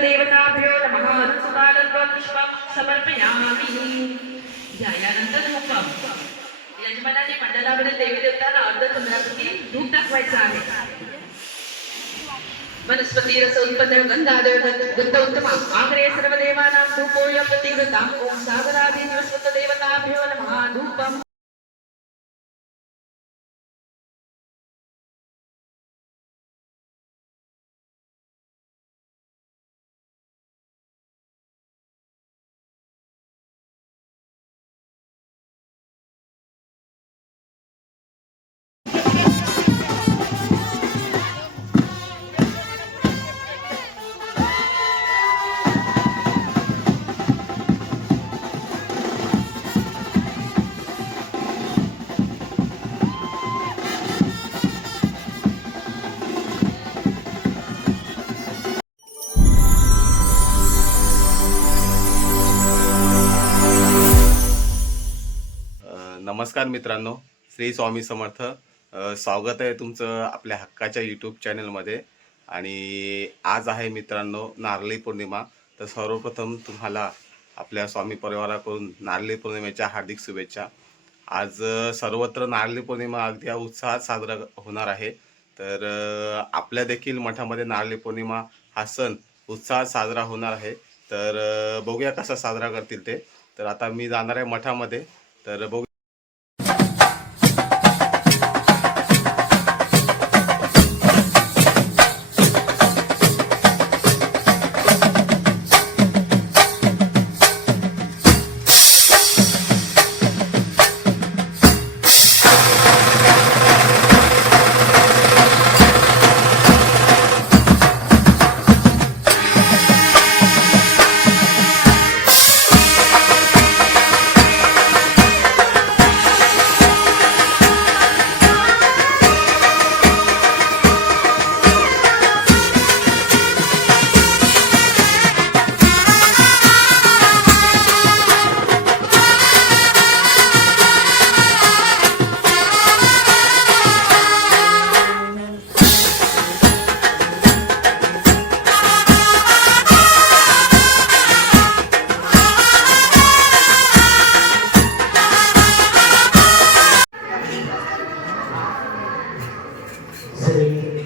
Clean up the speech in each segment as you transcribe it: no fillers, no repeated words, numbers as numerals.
देवताभ्यो नमः पुष्पं समर्पयामि. ध्यानानंतर धूपम. यजमानाने मंडलावरील देवी देवतांना अर्ध चंद्राकृती धूप दाखवायचा आहे. वनस्पती रस उत्पन्न गंधादय गंधोत्तम आग्रे सर्व देवानां धूपोऽयं प्रतिगृतम्. ओम सागरादि वनस्पत देवताभ्यो नमः धूपम. नमस्कार मित्रांनो, श्री स्वामी समर्थ. स्वागत आहे तुमचं आपल्या हक्काच्या यूट्यूब चॅनलमध्ये. आणि आज आहे मित्रांनो नारळी पौर्णिमा. तर सर्वप्रथम तुम्हाला आपल्या स्वामी परिवाराकडून नारळी पौर्णिमेच्या हार्दिक शुभेच्छा. आज सर्वत्र नारळी पौर्णिमा अगदी उत्साहात साजरा होणार आहे. तर आपल्या देखील मठामध्ये नारळी पौर्णिमा हा सण उत्साहात साजरा होणार आहे. तर बघूया कसा साजरा करतील ते. तर आता मी जाणार आहे मठामध्ये. तर बघू.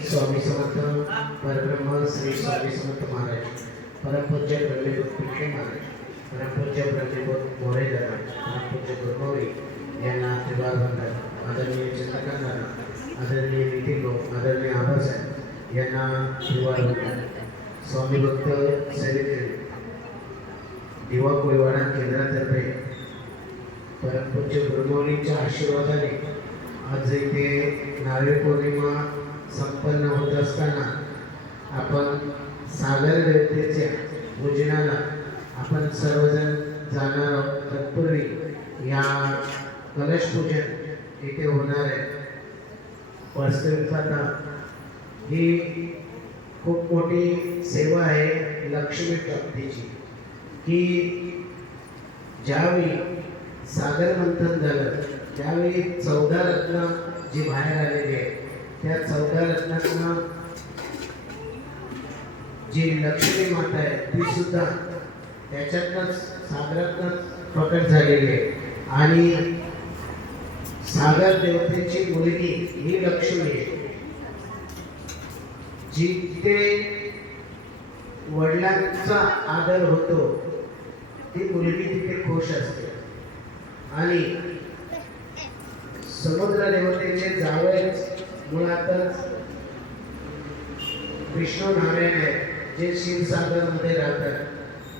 स्वामी समर्थ परब्रह्म श्री स्वामी समर्थ महाराज, परमपूज्य ब्रह्मदेव पिठे महाराज, परमपूज्य ब्रह्मदेव मोरे दादा, परमपूज्य गुरुमौली यांना त्रिवार वंदन. आदरणीय चिंतकांना, आदरणीय नितीन भाऊ, आदरणीय आबासाहेब यांना त्रिवार वंदन. स्वामी भक्त सेवेकरी दिवा कोळीवाडा केंद्रातर्फे परमपूज्य गुरुमौलींच्या आशीर्वादाने आज इथे नारळी पौर्णिमा संपन्न होत असताना आपण सागर देवतेच्या पूजनाला आपण सर्वजण जाणार आहोत. तत्पूर्वी या कलश पूजन इथे होणार आहे. वास्तविकता ही खूप मोठी सेवा आहे लक्ष्मी प्राप्तीची, की ज्यावेळी सागर मंथन झालं त्यावेळी 14 रत्न जी बाहेर आलेली आहे, त्या 14 रत्नांना जी लक्ष्मी माता आहे ती सुद्धा त्याच्यातनंच सागरातनंच प्रकट झालेली आहे. आणि सागर देवतेची मुलगी ही लक्ष्मी आहे. जिथे वडिलांचा आदर होतो ती मुलगी तिथे खुश असते. आणि समुद्र देवतेचे जावळच मुळातच विष्णू नारायण आहेत, जे क्षीरसागरमध्ये राहतात.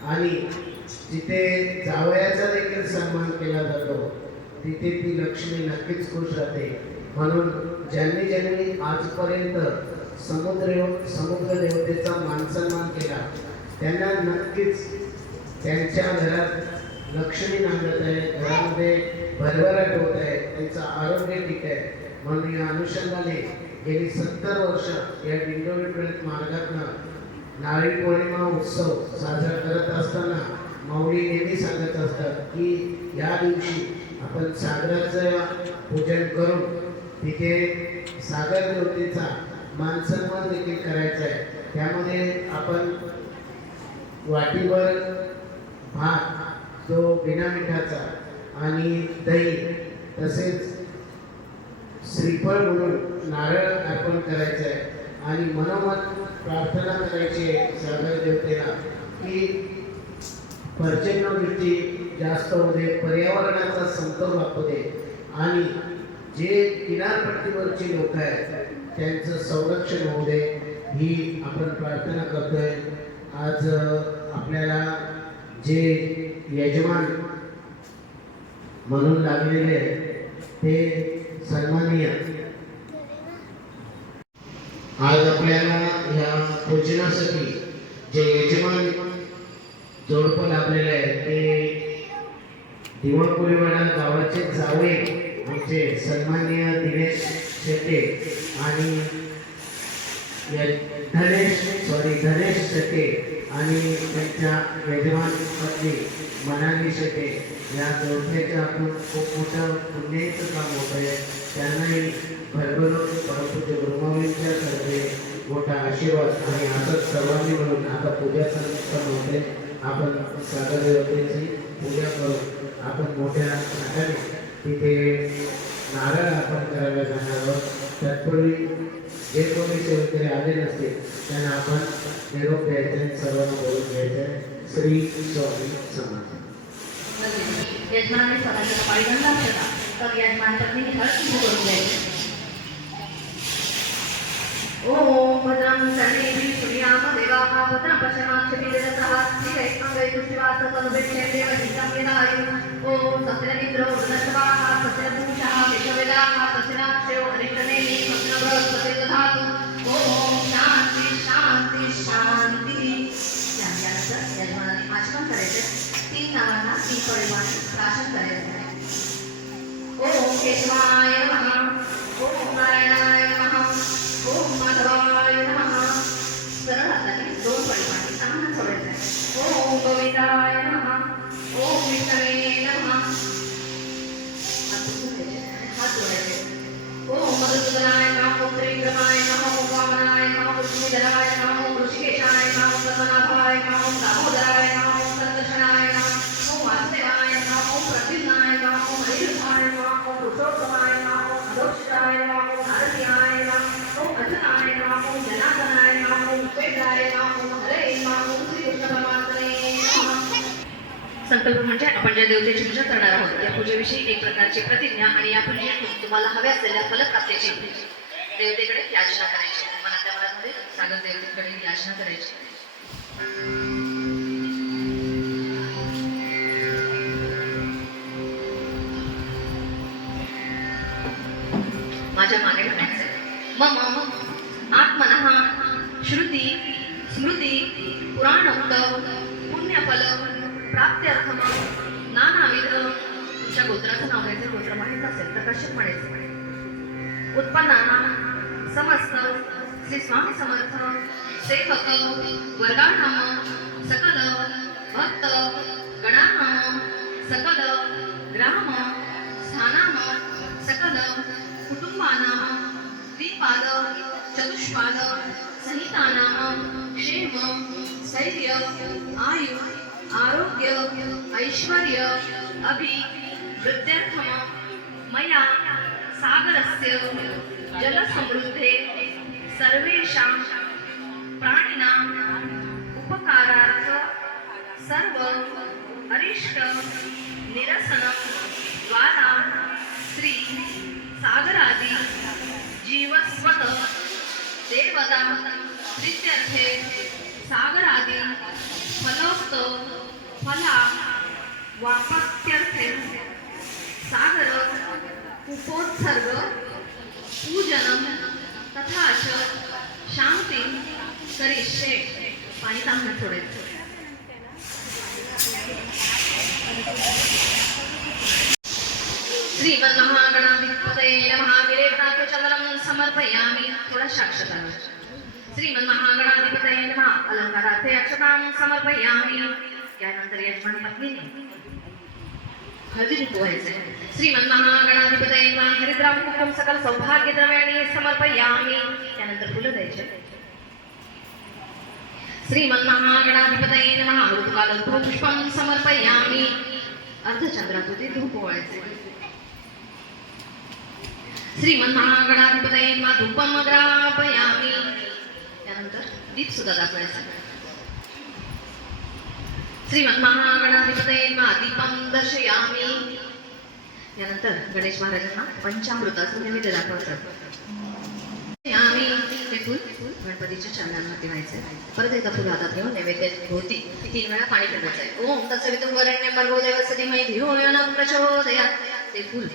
आणि जिथे जावयाचा देखील सन्मान केला जातो तिथे ती लक्ष्मी नक्कीच खुश राहते. म्हणून ज्यांनी ज्यांनी आजपर्यंत समुद्र देवतेचा मानसन्मान केला त्यांना नक्कीच त्यांच्या घरात लक्ष्मी नांदत आहे, घरामध्ये भरभराट होत आहे, त्यांचं आरोग्य ठीक आहे. म्हणून या अनुषंगाने गेली 70 वर्ष या दिंडोरी प्रणित मार्गातनं नारळी पौर्णिमा उत्सव साजरा करत असताना माऊली नेहमी सांगत असतात की या दिवशी आपण सागराचं पूजन करून तिथे सागर देवतेचा मानसन्मान देखील करायचा आहे. त्यामध्ये आपण वाटीभर भात जो बिना मिठाचा आणि दही तसेच श्रीफळ म्हणून नारळ अर्पण करायचं आहे आणि मनोमन प्रार्थना करायची आहे सागर देवतेला की पर्जन्यवृत्ती जास्त होऊ दे, पर्यावरणाचा समतोल राखू दे आणि जे किनारपट्टीवरचे लोक आहेत त्यांचं संरक्षण होऊ दे, ही आपण प्रार्थना करतोय. आज आपल्याला जे यजमान म्हणून लागलेले ते सन्माननीय आज आपल्याला या पूजनासाठी जे यजमान जोडपं लाभलेले आहे ते दिवळपुरीवाडा गावाचे जावळे आमचे सन्माननीय दिनेश शेट्टे आणि धनेश शेट्टे आणि त्यांच्या यजमान पत्नी मनाली शेट्टे या जोडप्याच्या हातून खूप मोठं पुण्याचं काम होत आहे. त्यांनाही भरभरून परमपूज्य गुरुमाऊलींच्या तर्फे मोठा आशीर्वाद आणि असंच सर्वांनी मिळून आता पूजाचं पण होते. आपण सागर देवतेची पूजा करून आपण मोठ्या नाट्याने तिथे नारळ अर्पण करायला जाणार आहोत. तत्पूर्वी जे कोणी सेवेकरी आले नसते त्यांना आपण निरोप द्यायचा आहे, सर्वांना बोलून घ्यायचं आहे. श्री स्वामी समर्थ. यजमानाने स्वतःच्या कपाळी गंध घातला तर यजमान पत्नीने हळद करून द्यायचे. ओम भद्रं सर्वेभि सूर्याम देवाः भद्रं पश्यमाक्षभिर्यजत्रः श्रीवैष्णवै पुष्टिवासकलुभेक्षे देवहितं यदायु. ओम सत्यनिद्रो वृदश्वाः सत्यपूषः विश्ववेदाः सत्यनाक्षयो अरिष्टनेमि स्वप्नबृहस्पते दधातु. ओम शांती शांती शांती. त्यानंतर यजमानाने आचमन करायचे. 3 नावांना 3 परिमाणे प्राशन करायचे. ओम केशवाय नमः. ओम नारायणाय नमः. ओम माधवाय नमः. सरळ हाताने 2 परिमाणे समान सोडायचे. ओम गोविंदाय नमः. ओम विष्णवे नमः. हात जोडायचे. ओम मधुसूदनाय नमः. ओम त्रिविक्रमाय नमः. ओम वामनाय नमः. ओम श्रीधराय नमः. ओम ऋषिकेशाय नमः. ओम पद्मनाभाय नमः. ओम दामोदराय नमः. ओम संकर्षणाय नमः. ओम वासुदेवाय नमः. ओम प्रद्युम्नाय नमः. ओम हरिरुद्धाय नमः. ओम पुरुषोत्तमाय नमः. ओम अधोक्षिताय नमः. ओम नारदीयाय नमः. ओम अर्जुनाय नमः. ओम जनार्दनाय नमः. ओम उपवेदाय नमः. ओम हरे नमः. ओम श्री कृष्ण परमात्मने नमः. संकल्प म्हणजे आपण ज्या देवतेची पूजा करणार आहोत या पूजेविषयी एक प्रकारची प्रतिज्ञा आणि या पूजेतून तुम्हाला हव्या असलेल्या फलप्राप्तीची देवतेकडे याचना करायची. मनातल्या मनामध्ये सागर देवतेकडे याचना करायची. माझ्या मागे म्हणायचे मम आत्मनः श्रुती स्मृती पुराणोक्त पुण्यफल प्राप्त्यर्थम नानाविध. तुमच्या गोत्राचं नाव घ्यायचं, गोत्र माहीत असेल तर कश्यप म्हणायचे. उत्पन्नाना समस्त श्री स्वामी समर्थ सेवक वर्गाणाम सकल भक्त गणानाम सकल ग्राम स्थानाम सकल कुटुंबानां द्विपाद चतुष्पाद संहितानां क्षेम स्थैर्य आयु आरोग्य ऐश्वर्य अभिवृद्ध्यर्थम मया सागरस्य जलसमृद्धे सर्वेषां प्राणिनां उपकारार्थ सर्व अरिष्ट निरसनं द्वारा श्री सागरादि जीवस्वत देवता प्रीत्यर्थे सागरादि फलोक्त फला वापत्यर्थे सागर उपोत्सर्ग पूजनम तथा च शांती करिष्ये. पाणी तांबून सोडायचं. श्रीमन्महागणाधिपतये नमः विरेताचंद्रं समर्पयामि थोडा साक्षता श्रीमन्महागणाधिपतये नमः अलंकारार्थे अक्षतां समर्पयामि त्यानंतर यजमान पत्नीने हळदी कुंकू व्हायचे श्रीमन्महागणाधिपतये नमः हरिद्राम कुंकुम सकल सौभाग्य द्रव्याणि समर्पयामि त्यानंतर फुलं द्यायचे श्रीमन्महागणाधिपतये नमः ऋतुकालंभो पुष्पं समर्पयामि अर्धचंद्रातुती धूप ओवाळायचे श्रीमन्महागणाधिपतये नमः धूपं ग्रापयामि त्यानंतर दीप सुद्धा दाखवायचा श्रीमन्महागणाधिपतये नमः दीपं दर्शयामि त्यानंतर गणेश महाराजांना पंचामृताचं नैवेद्य दाखवायचं आम्ही ते फूल गणपतीच्या चरणांमध्ये व्हायचं परत एकदा फुल हातात घेऊन नैवेद्याची भोवती 3 वेळा पाणी फिरवायचं ओम तत्सवितुर्वरेण्यं भर्गो देवस्य धीमहि धियो यो नः प्रचोदयात् ते फुल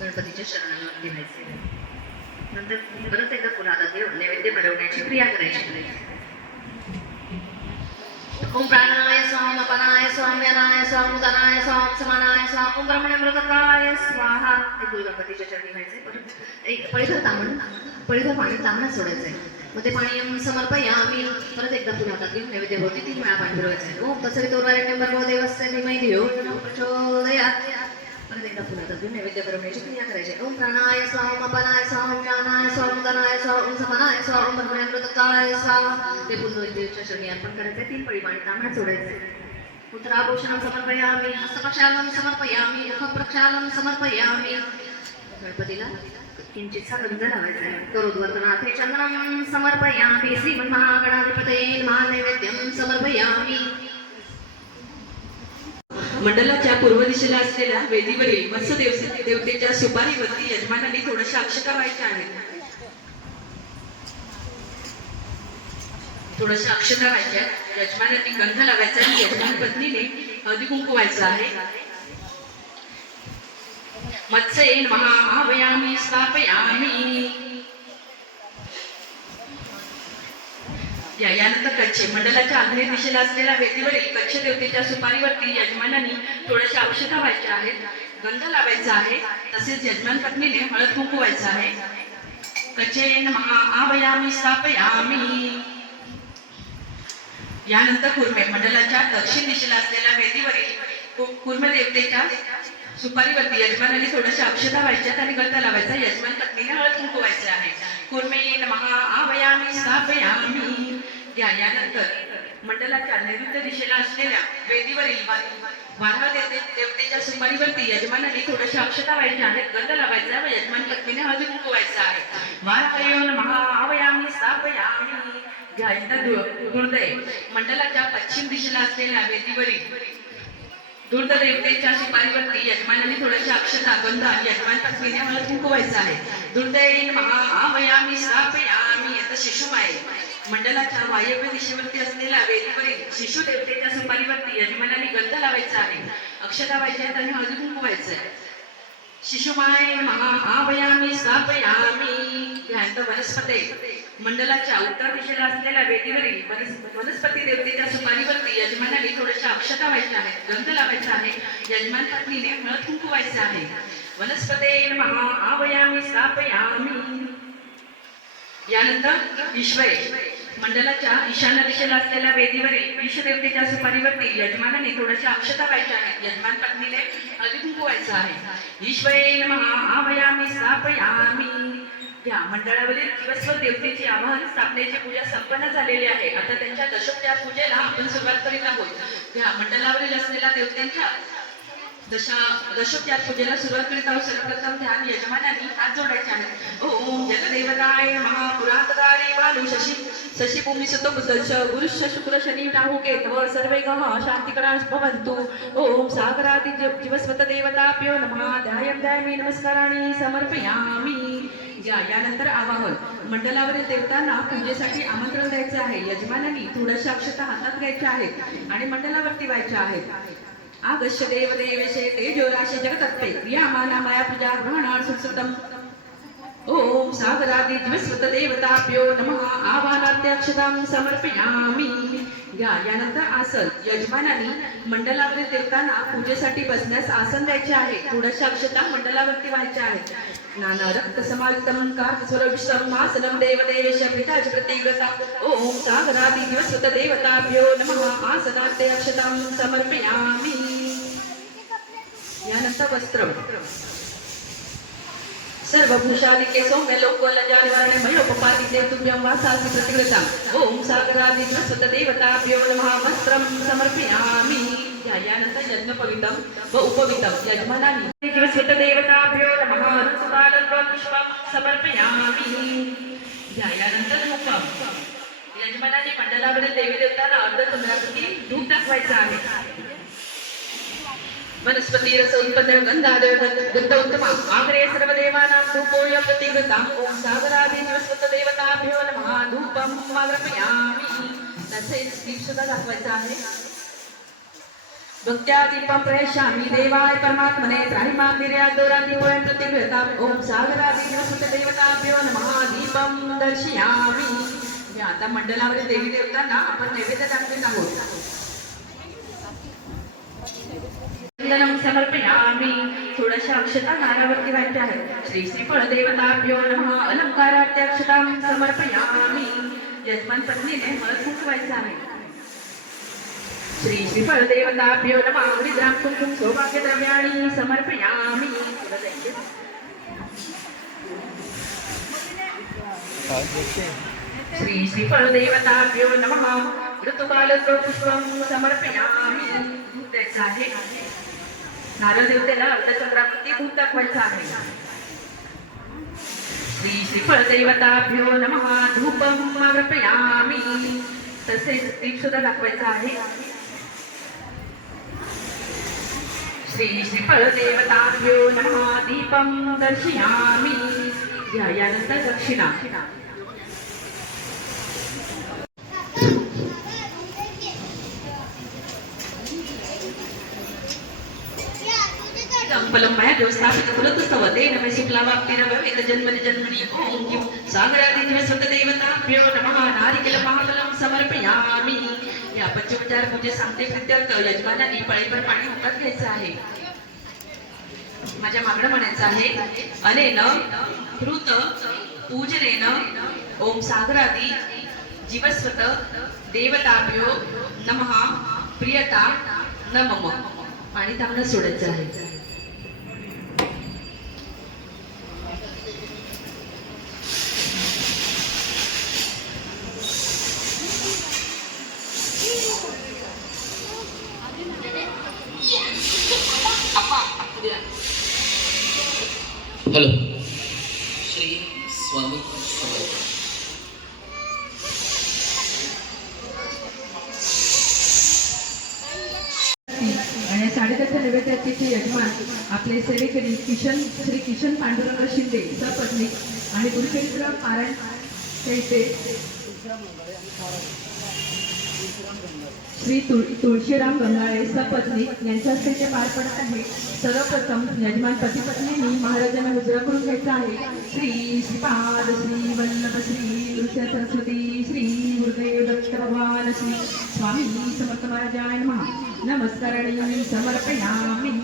गणपतीच्या चरणांमध्ये व्हायचे नंतर परत एकदा फुल हातात घेऊन नैवेद्य भरवण्याची क्रिया करायची ओम प्राणाय स्वाहा अपनाय स्वाहा व्यानाय स्वाहा उदानाय स्वाहा समानाय स्वाहा ओम ब्रह्मण्यमृतकाय स्वाहा हे फुल गणपतीच्या चरणी व्हायचे परत एक पळीभर पाणी तांबडा सोडायचंय मग ते पाणी समर्पयामि परत एकदा फुल हातात घेऊन नैवेद्य होती 3 वेळा पाणी फिरवायचंय ओम तत्सवितुर्वरेण्यं भर्गो देवस्य धीमहि धियो यो नः प्रचोदयात् परत एकदा फुल हातात घेऊन नैवेद्य भरवण्याची क्रिया करायची ओम प्राणाय स्वाहा अपनाय स्वाहा व्यानाय स्वाहा उदानाय स्वाहा ओम समानाय स्वाहा ओम ब्रह्मण्यमृतकाय स्वाहा ते फुल देवीच्या चरणी अर्पण करायचंय 3 पळी पाणी तांबडा सोडायचंय उत्तराभूषणं समर्पयामि हस्तप्रक्षालनं समर्पयामि मुखप्रक्षालनं समर्पयामि गणपतीला किंचितसा गंध लावायचा आहे करोद्वर्तनार्थे चंद्रं समर्पयामि श्रीमन्महागणाधिपतये नमः नैवेद्यं समर्पयामि मंडलाच्या पूर्व दिशेला असलेल्या वेदीवरील वत्स देवतेच्या सुपारीवरती यजमानांनी थोड्याशा अक्षता व्हायच्या आहेत थोड्याशा अक्षता व्हायच्या यजमानांनी गंध लावायचा आणि यजमान पत्नीने हळदी कुंकू व्हायचं आहे मत्स्ये नमः आवाहयामि स्थापयामि यानंतर कच्छ मंडलाच्या आग्नेय दिशेला असलेल्या वेदीवरील कच्छ देवतेच्या सुपारीवरती यजमानांनी थोड्याशा अक्षता व्हायच्या आहेत गंध लावायचा आहे तसेच यजमान पत्नीने हळद कुंकू व्हायचं आहे कच्चे नमः आवाहयामि स्थापयामि यानंतर कुर्मे मंडलाच्या दक्षिण दिशेला असलेल्या वेदीवरील कुर्मे देवतेच्या सुपारीवरती यजमानांनी थोड्याशा अक्षता व्हायच्यात आणि गंध लावायचा यजमान पत्नीने हळद कुंकू व्हायचे आहे कुर्मे नमः आवाहयामि स्थापयामि यानंतर मंडलाच्या नैऋत्य दिशेला असलेल्या वेदीवरील वारहा देवतेच्या सुपारीवरती यजमानांनी थोड्याशा अक्षता व्हायच्या आहेत गंध लावायचा व यजमान पत्नीने हळद कुंकू व्हायचं आहे वारहायो नमः आवाहयामि स्थापयामि दुर्दय मंडलाच्या पश्चिम दिशेला असलेल्या वेदीवरील दुर्द देवतेच्या सुपारीवरती यजमानांनी थोड्याशा अक्षता गंध आणि यजमान पत्नीने हळद कुंकू व्हायचं आहे दुर्दय नमः आवाहयामि स्थापयामि आता शिशुमाय मंडलाच्या वायव्य दिशेवरती असलेल्या वेदीवरील शिशु देवतेच्या सुपारीवरती यजमानांनी गंध लावायचा आहे अक्षता व्हायच्या आहेत आणि हळदी कुंकू व्हायचं आहे शिशुमाय नमः आवाहयामि स्थापयामि वनस्पते मंडलाच्या उत्तर दिशेला असलेल्या वेदीवरील वनस्पती देवतेच्या सुपारीवरती यजमानांनी थोड्याशा अक्षता व्हायच्या आहेत गंध लावायचा आहे यजमान पत्नीने हळद कुंकू व्हायचं आहे वनस्पते नमः आवाहयामि स्थापयामि यानंतर विश्वय मंडलाच्या ईशान्य दिशेला असलेल्या वेदीवरील विश्वदेवतेच्या सुपारीवरती यजमानांनी थोड्याशा अक्षता व्हायच्या आहेत यजमान पत्नीने हळदी कुंकू व्हायचं आहे ईश्वय नमः आवाहयामि स्थापयामि या मंडळावरील दिवसभर देवतेची आवाहन स्थापनेची पूजा संपन्न झालेली आहे आता त्यांच्या दशोपचार पूजेला आपण सुरुवात करीत आहोत या मंडळावरील असलेल्या देवतेच्या दशोपचार पूजेला सुरुवात करीत आहोत सर्वप्रथम ध्यान यजमानांनी हात जोडायचे आहेत ओम जगदेवताय महापुरातकारे बालू शशी भूमी सुतो बुधश्च गुरुश्च शुक्र शनी राहू केतव सर्वैः शांतिकराः भवन्तु ओम सागरादि जीवस्वत देवताभ्यो नमः ध्यायामि नमस्काराणि समर्पयामि यानंतर आवाहन मंडलावरील देवतांना पूजेसाठी आमंत्रण द्यायचे आहे यजमानांनी थोड्याशा अक्षता हातात घ्यायच्या आहेत आणि मंडलावरती व्हायच्या आहेत आगश्य देव देवेशे तेजो राशी जगतत्ते क्रियामाना माया पूजा ग्रहणार्थ सुसुतम ओम सागरादि जीवस्वत देवताभ्यो नमः आवाहनार्थे अक्षतां समर्पयामि घ्या. यानंतर आसन. यजमानांनी मंडलावरील देवतांना पूजेसाठी बसण्यास आसन द्यायचे आहे. थोड्याशा अक्षता मंडलावरती व्हायच्या आहेत. नाना रक्त समाविष्टमंकार स्वरविश्वमासनं देवदेवेश प्रिताच प्रतिव्रता ओम सागरादि दिवसवत देवताभ्यो नमः. आसनाते अक्षतां समर्पयामि. यानंतर वस्त्र. सर्वभूषादिके सौम्य लोकोलजानिवारणे मयोपपादिते तुभ्यं वासासि प्रतिव्रता ओम सागरादि दिवसवत देवताभ्यो नमः. वस्त्रं समर्पयामि. यानंतर यज्ञपवितं व उपवितं. यजमानांनी दिवसवत देवताभ्यो नमः. ऋतुकालं व पुष्पं समर्पयामि. यानंतर धूपं. यजमानांनी मंडलावरील देवी देवतांना अर्धचंद्राकृती धूप दाखवायचा आहे. वनस्पती रस उत्पन्न गंधादेव गंधोत्तमा आग्रे सर्वदेवानां धूपोऽयं प्रतिगृताम् ओम सागरादि दिवसवत देवताभ्यो नमः. धूपं समर्पयामि. तसेच दीप सुद्धा दाखवायचा आहे. भक्त्या दीपं प्रयश्यामि देवाय परमात्मने त्राहिमां निर्यादोरादिवयं प्रतिगृताम् ओम सागरादि दिवसवत देवताभ्यो नमः. दीपं दर्शयामि. आता मंडलावरील देवी देवतांना आपण नैवेद्य दाखवित आहोत. वंदनं समर्पयामि. थोड्याशा अक्षता नारावरती व्हायच्या आहेत. श्री श्रीफळ देवताभ्यो नमः. अलंकारार्थ अक्षतां समर्पयामि. यजमान पत्नीने हळद कुंकवायचं आहे. श्री श्रीफळ देवताभ्यो नमः. हरिद्रां कुंकुम सौभाग्यद्रव्याणि समर्पयामि. श्री श्रीफळ देवताभ्यो नमः. ऋतुकालत्व पुष्पं समर्पयामि. दूध द्यायचं आहे. नारळ देवतेला अर्धचंद्राकृती धूप दाखवायचं आहे. श्री श्रीफळ देवताभ्यो नमः. धूपं समर्पयामि. तसेच दीप सुद्धा दाखवायचा आहे. श्री श्रीफळ देवताभ्यो नमः. दीपं दर्शयामि. यानंतर दक्षिणा. फलं मया देवस्थापित कुलतस्तव तेन मे शुक्लावाप्तिरभवेत् जन्मनि जन्मनि ओम किं सागरादि दिवसवत देवताभ्यो नमः. नारिकेल महाफलं समर्पयामि. या पंचोपचार पूजे सांगते प्रित्यर्थ यजमानांनी पळीभर पाणी हातात घ्यायचं आहे. माझ्या मागणं म्हणायचं आहे. अनेन कृत पूजनेन ओम सागरादि जीवस्वत देवताभ्यो नमः. प्रियता न मम. पाणी तांबडं सोडायचं आहे. हॅलो. श्री स्वामी समर्थ. आणि 10:30 नैवेद्याचे यजमान आपले सेवेकरी श्री किशन पांडुरंग शिंदे सपत्नीक आणि गुरुचरित्र पारायण कैसे श्री तुळशीराम गंगाळे सपत्नीक यांच्या हस्ते ते पार पडत आहे. सर्वप्रथम यजमान पती पत्नींनी महाराजांना हुजरा करून घ्यायचा आहे. श्री श्रीपाद श्री वल्लभ श्री नृत्य सरस्वती श्री गुरुदेव दत्त भगवान श्री स्वामी समर्थ महाराजाय नमः. नमस्काराने समर्पयामि.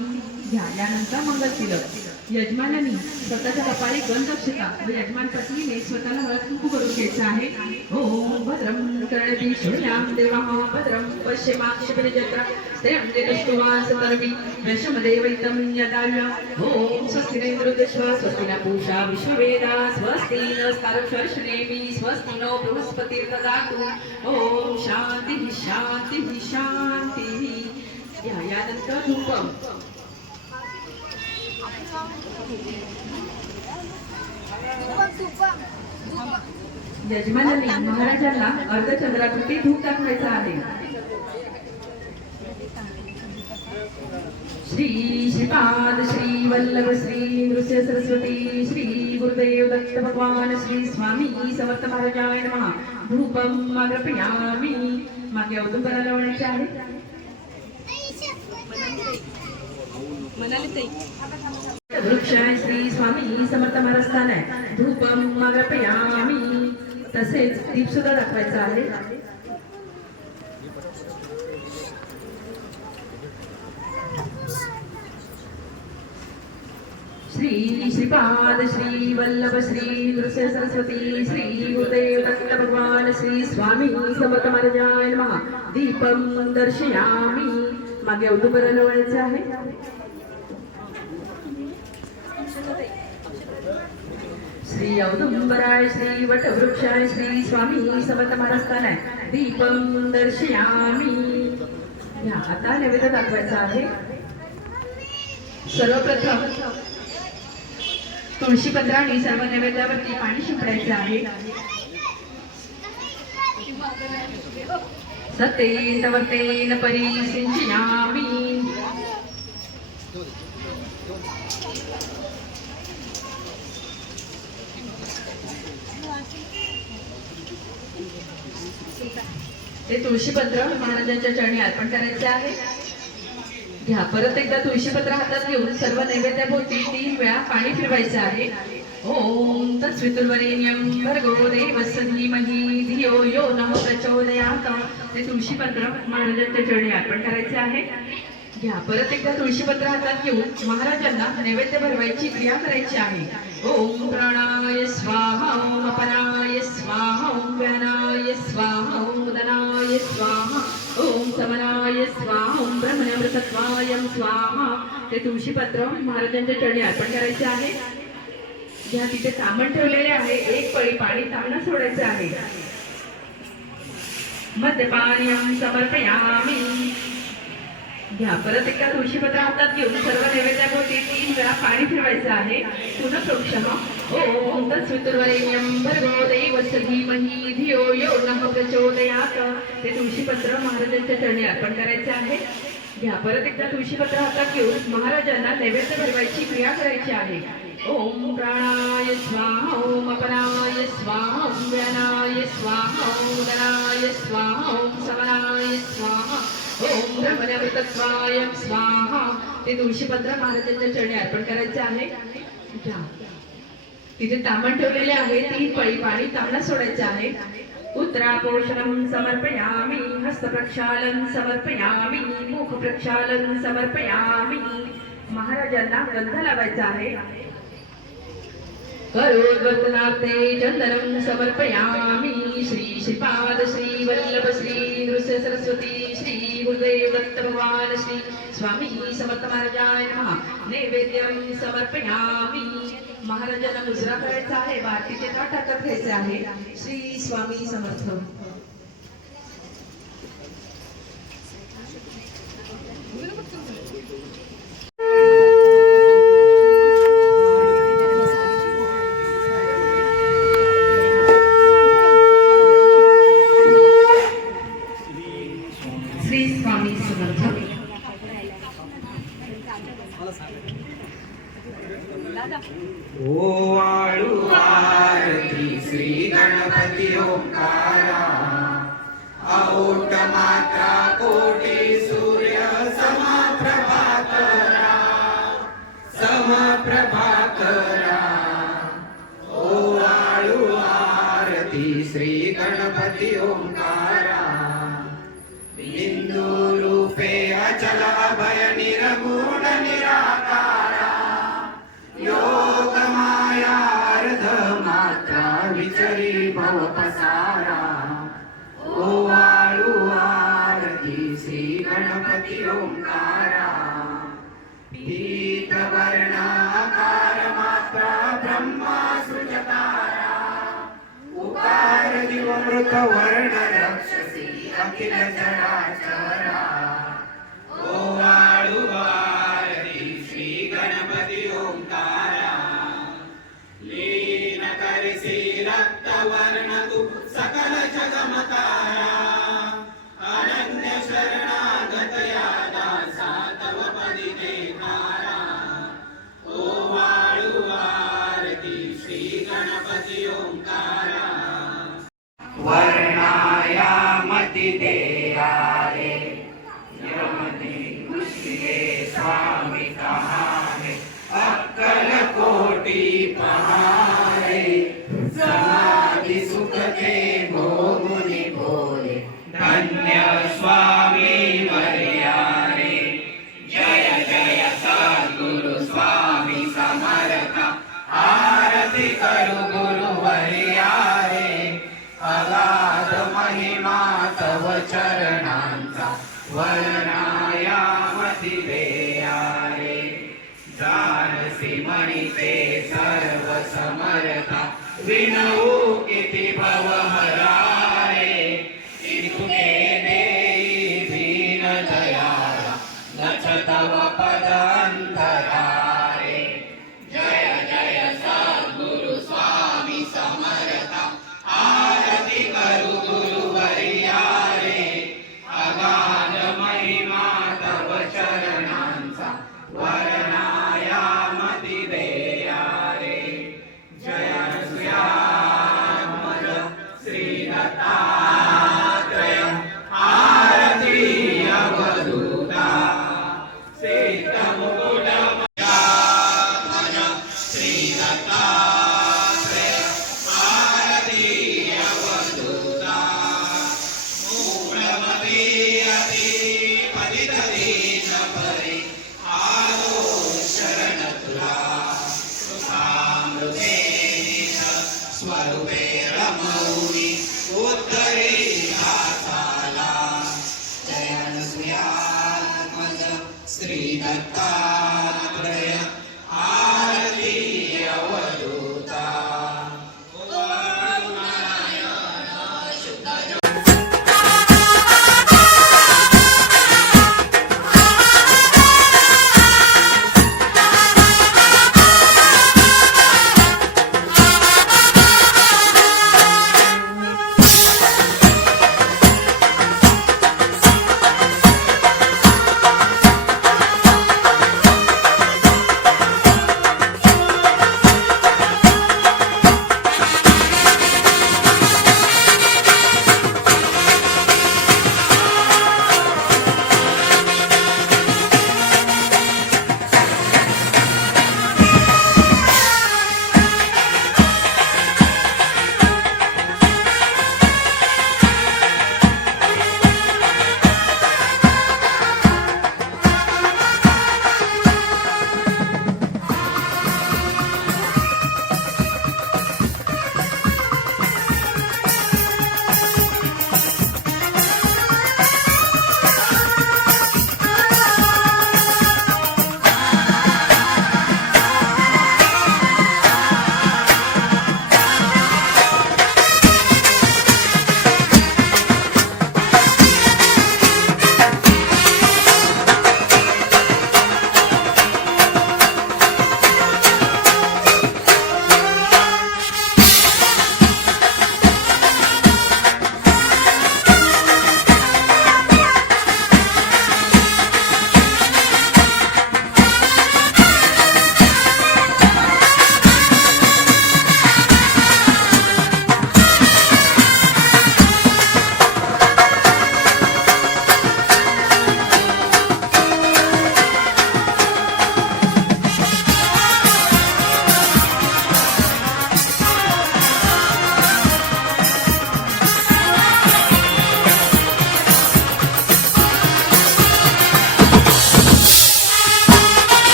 यानंतर मंगल तिलक. यजमानांनी स्वतःच्या कपाळी गंध अक्षता व यजमान पत्नीने स्वतःला हळद कुंकू करून घ्यायचं आहे. ओम भद्रं कर्णेभिः शृणुयाम देवाः भद्रं पश्येमाक्षभिर्यजत्रा स्त्रियं देवस्तुवान् सतर्वी वैषमदेवैतं यदाव्या. ओम स्वस्ति न इन्द्रवृद्धश्वा स्वस्ति न पूषा विश्ववेदाः स्वस्ति नस्तारक्षर्षणेमि स्वस्ति नो बृहस्पतिर्ददातु. ओम शान्तिः शान्तिः शान्तिः. यानंतर धूपं. यजमानांनी महाराजांना अर्धचंद्राकृती धूप दाखवायचा आहे. श्री श्रीपाद श्री वल्लभ श्री नृत्य सरस्वती श्री गुरुदेव दत्त भगवान श्री स्वामी समर्थ महाराजाय नमः. धूपं समर्पयामि. मागे औदुंबरा लावण्याचे आहे. वृक्षाय श्री स्वामी समर्थ महाराज आहे. धूपं समर्पयामि. तसेच दीप सुद्धा दाखवायचा आहे. श्री श्रीपाद श्री वल्लभ श्री नृसिंह सरस्वती श्री गुरुदेव दत्त भगवान श्री स्वामी समर्थ महाराजाय नमः. दीपम दर्शयामी. मागे औदुंबर लावायचे आहे. श्री औदुंबराय श्री वटवृक्षाय श्री स्वामी समर्थ महाराजांना दीपम दर्शयामी. या आता नैवेद्य दाखवायचा आहे. सर्वप्रथम तुळशी पत्राने सर्व नैवेद्यावरती पाणी शिंपडायचे आहे. सतेन वर्तेन परिसिंचयामि. ते तुळशीपत्र महाराजांच्या चरणी अर्पण करायचे आहे. घ्या. परत एकदा तुळशीपत्र हातात घेऊन सर्व नैवेद्याभोवती 3 वेळा पाणी फिरवायचे आहे. ओम तत्सवितुर्वरेण्यं भर्गो देवस्य धीमहि धियो यो नः प्रचोदयात्. ते तुळशीपत्र महाराजांच्या चरणी अर्पण करायचे आहे. घ्या. परत एकदा तुळशीपत्र हातात घेऊन महाराजांना नैवेद्य भरवायची क्रिया करायची आहे. ओम प्राणाय स्वाहा. ओम अपराय स्वाहा. ओम व्यानाय स्वाहा. ओम उदनाय स्वाहा. ओम समनाय स्वाहा. ओम ब्रह्मण्यमृतत्वाय स्वाहा. ते तुळशीपत्र महाराजांच्या चरणी अर्पण करायचे आहे. घ्या. तिथे तांबण ठेवलेले आहे. 1 पळी पाणी तांबणा सोडायचे आहे. मद्यपानीयं समर्पयामि. घ्या. परत एकदा तुळशीपत्र हातात घेऊन सर्व नैवेद्याभोवती 3 वेळा पाणी फिरवायचं आहे. पुन्हा प्रोक्षण. ओम तत्सवितुर्वरेण्यं भर्गो देवस्य धीमहि धियो यो नः प्रचोदयात्. ते तुळशीपत्र महाराजांच्या चरणी अर्पण करायचे आहे. घ्या. परत एकदा तुळशीपत्र हातात घेऊन महाराजांना नैवेद्य भरवायची क्रिया करायची आहे. ओम प्राणाय स्वाहा. ओम अपराय स्वाहा. ओम व्यानाय स्वाहा. ओम उदनाय स्वाहा. ओम समनाय स्वाहा. ओम ब्रह्मण्यमृतत्वाय स्वाहा. ते तुळशीपत्र महाराजांच्या चरणी अर्पण करायचे आहे. घ्या. तिथे तांबण ठेवलेले आहे. 3 पळी पाणी तांबणा सोडायचे आहे. उत्तरापोषणं समर्पयामि. हस्तप्रक्षालन समर्पयामि. मुख प्रक्षालन समर्पयामि. महाराजांना गंध लावायचा आहे. करोद्वर्तनार्थे चंदनं समर्पयामि. श्री श्रीपाद श्री वल्लभ श्री नृसिंह सरस्वती श्री गुरुदेव दत्त भगवान श्री स्वामी समर्थ महाराजाय नमः. नैवेद्यं समर्पयामि. महाराजांना मुजरा करायचा आहे. भारतीचे ताट हातात घ्यायचे आहे. श्री स्वामी समर्थ. श्री स्वामी समर्थ. ओ वाळू आरती श्री गणपती ओंकारा. अओट मात्रा कोटी सूर्य समप्रभाकरा. समप्रभाकरा. ओ वाळू आरती श्री गणपती ओंकारा. बिंदू रूपे अचल अभय निर्गुण निराकारा. योग माया अर्ध मात्रा विचरी भव पसारा. ओ वाळू आरती श्री गणपती ओंकारा. पीत वर्ण आकार मात्रा ब्रह्मा सृजतारा. उकार दिवमृत वर्ण रक्षसी अखिल चराचरा. ओ वाळू आरती श्री गणपती ओंकारा. लीन करसी रक्त वर्ण तू सकल जगमकारा. अनन्य शरणागत या दासा तव पदी देखारा. ओ वाळू आरती श्री गणपती ओंकारा. वर्णाया मति देया रे. यमति खुशिये स्वामी कहारे. अक्कल कोटि पहारे. समाधि सुख के भोगुनि भोले. धन्य स्वामी वर्या रे. जय जय सद्गुरु स्वामी समर्थ. आरती करू गुरुवर्या रे अगाध महिमा तव चरणांचा वर्णायामती देया रे जानसी म्हणिते सर्व समर्था विनवू किती भवहरा रे इतुके देई दीन दयाळा नच तव पद अंतरा रे जय जय सद्गुरु स्वामी समर्था आरती करू गुरुवर्या रे अगाध महिमा तव चरणांचा वर्णायामती देया रे जय श्रीराम श्रीदत्त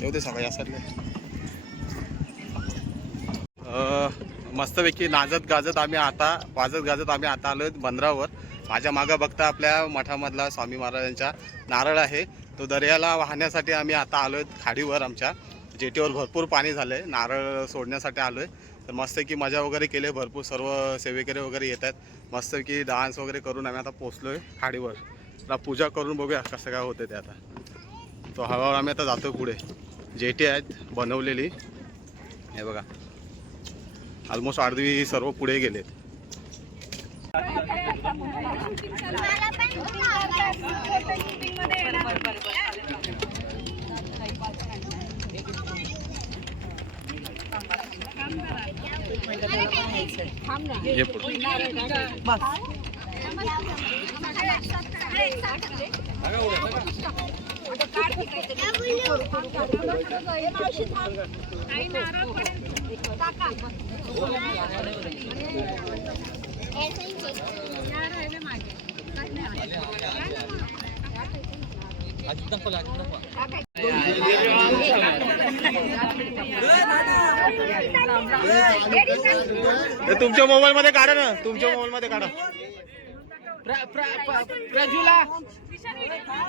येऊ दे सगळं यासाठी मस्तपैकी नाचत गाजत आम्ही आता वाजत गाजत आम्ही आता आलो बंदरावर. माझ्या मागं बघता आपल्या मठामधला स्वामी महाराजांचा नारळ आहे. तो दर्याला वाहण्यासाठी आम्ही आता आलो आहे खाडीवर. आमच्या जेटीवर भरपूर पाणी झालं आहे. नारळ सोडण्यासाठी आलो आहे. तर मस्तपैकी मजा वगैरे केली. भरपूर सर्व सेवेकरी वगैरे येत आहेत. मस्तपैकी डान्स वगैरे करून आम्ही आता पोचलो आहे खाडीवर. आता पूजा करून बघूया कसं काय होतं ते. आता तो हळूहळू आम्ही आता जातो पुढे. जेटी आहेत बनवलेली हे बघा. ऑलमोस्ट अर्धी सर्व पुढे गेलेत. हे पुढे तुमच्या मोबाईल मध्ये काढा ना. तुमच्या मोबाईल मध्ये काढा.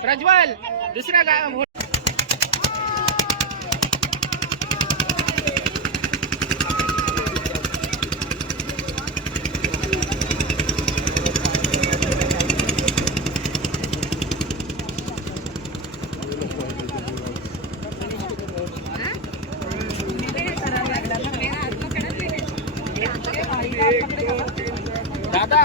प्रज्वल दुसरा दादा